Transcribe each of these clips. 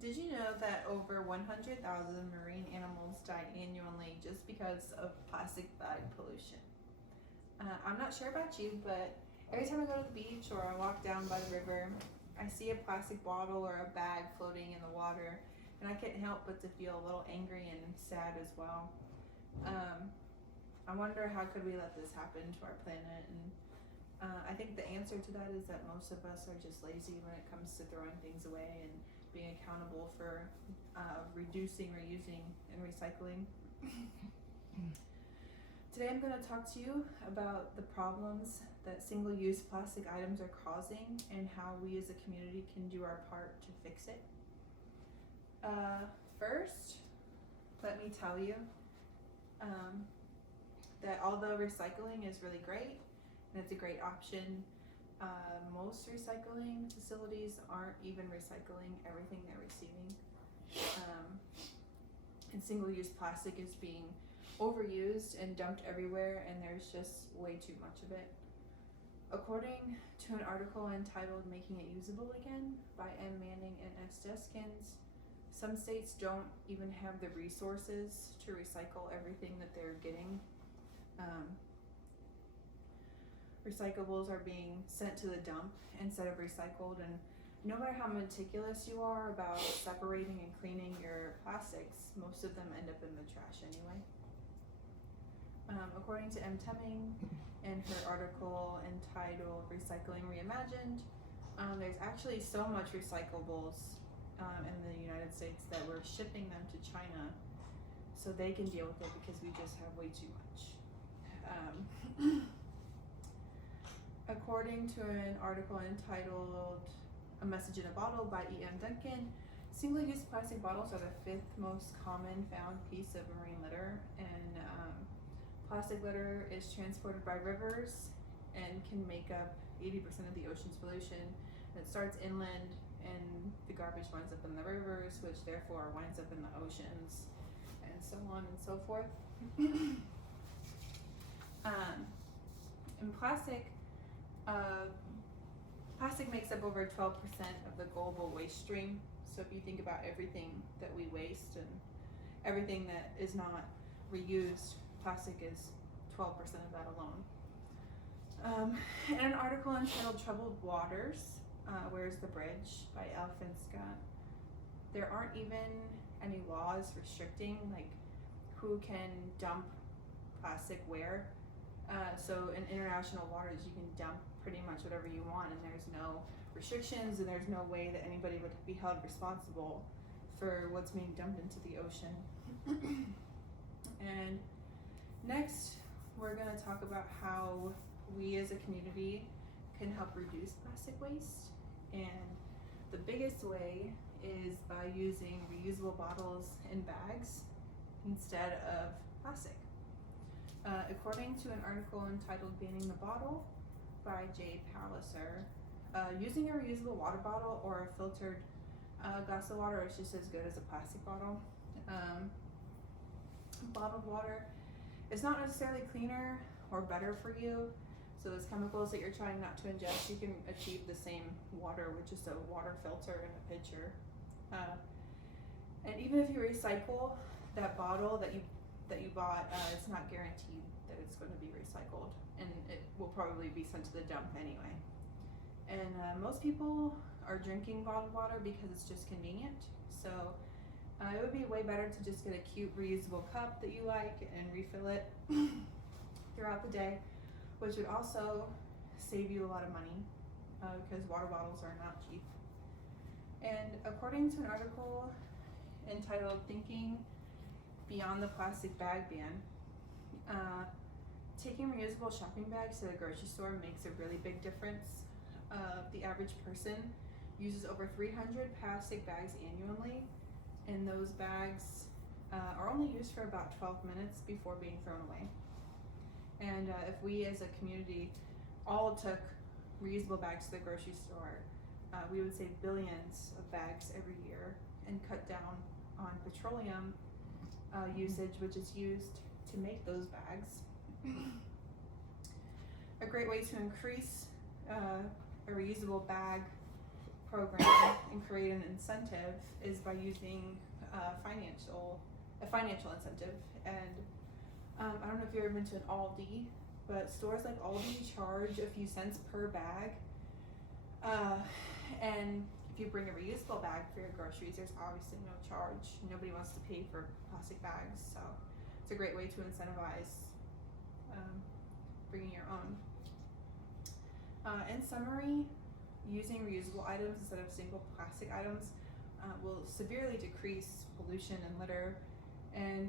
Did you know that over 100,000 marine animals die annually just because of plastic bag pollution? I'm not sure about you, but every time I go to the beach or I walk down by the river, I see a plastic bottle or a bag floating in the water, and I can't help but to feel a little angry and sad as well. I wonder, how could we let this happen to our planet? And I think the answer to that is that most of us are just lazy when it comes to throwing things away and being accountable for reducing, reusing, and recycling. Today I'm going to talk to you about the problems that single-use plastic items are causing and how we as a community can do our part to fix it. First, let me tell you that although recycling is really great and it's a great option, most recycling facilities aren't even recycling everything they're receiving. And single-use plastic is being overused and dumped everywhere, and there's just way too much of it. According to an article entitled "Making It Usable Again" by M. Manning and S. Deskins, some states don't even have the resources to recycle everything that they're getting. Recyclables are being sent to the dump instead of recycled, and no matter how meticulous you are about separating and cleaning your plastics, most of them end up in the trash anyway. According to M. Temming in her article entitled "Recycling Reimagined," there's actually so much recyclables in the United States that we're shipping them to China so they can deal with it because we just have way too much. According to an article entitled "A Message in a Bottle" by E.M. Duncan, single-use plastic bottles are the 5th most common found piece of marine litter, and plastic litter is transported by rivers and can make up 80% of the ocean's pollution. It starts inland and the garbage winds up in the rivers, which therefore winds up in the oceans, and so on and so forth. In plastic makes up over 12% of the global waste stream. So if you think about everything that we waste and everything that is not reused, plastic is 12% of that alone. In an article entitled "Troubled Waters, Where's the Bridge" by L. Scott, there aren't even any laws restricting like who can dump plastic where. So in international waters, you can dump pretty much whatever you want, and there's no restrictions, and there's no way that anybody would be held responsible for what's being dumped into the ocean. And next, we're going to talk about how we as a community can help reduce plastic waste. And the biggest way is by using reusable bottles and bags instead of plastic. According to an article entitled "Banning the Bottle" by J. Palliser, using a reusable water bottle or a filtered glass of water is just as good as a plastic bottle. Bottled water is not necessarily cleaner or better for you, so those chemicals that you're trying not to ingest, you can achieve the same water with just a water filter in a pitcher. And even if you recycle that bottle that you bought, it's not guaranteed that it's going to be recycled, and it will probably be sent to the dump anyway. And most people are drinking bottled water because it's just convenient, so it would be way better to just get a cute reusable cup that you like and refill it throughout the day, which would also save you a lot of money because water bottles are not cheap. And according to an article entitled "Thinking Beyond the Plastic Bag Ban," taking reusable shopping bags to the grocery store makes a really big difference. The average person uses over 300 plastic bags annually, and those bags are only used for about 12 minutes before being thrown away. And if we as a community all took reusable bags to the grocery store, we would save billions of bags every year and cut down on petroleum usage, which is used to make those bags. A great way to increase a reusable bag program, create an incentive is by using a financial incentive. And I don't know if you've ever been to an Aldi, but stores like Aldi charge a few cents per bag. And if you bring a reusable bag for your groceries, there's obviously no charge. Nobody wants to pay for plastic bags, so it's a great way to incentivize bringing your own. In summary, using reusable items instead of single plastic items will severely decrease pollution and litter. And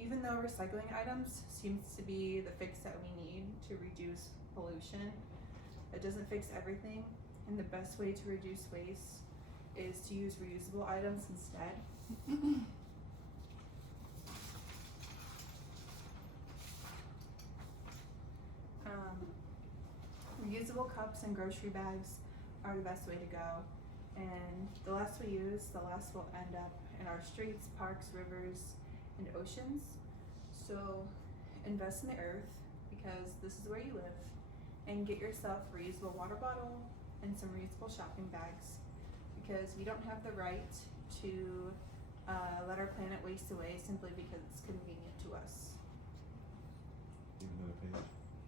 even though recycling items seems to be the fix that we need to reduce pollution, it doesn't fix everything. And the best way to reduce waste is to use reusable items instead. Reusable cups and grocery bags are the best way to go. And the less we use, the less will end up in our streets, parks, rivers, and oceans. So invest in the earth, because this is where you live, and get yourself a reusable water bottle and some reusable shopping bags, because we don't have the right to let our planet waste away simply because it's convenient to us. Give another page.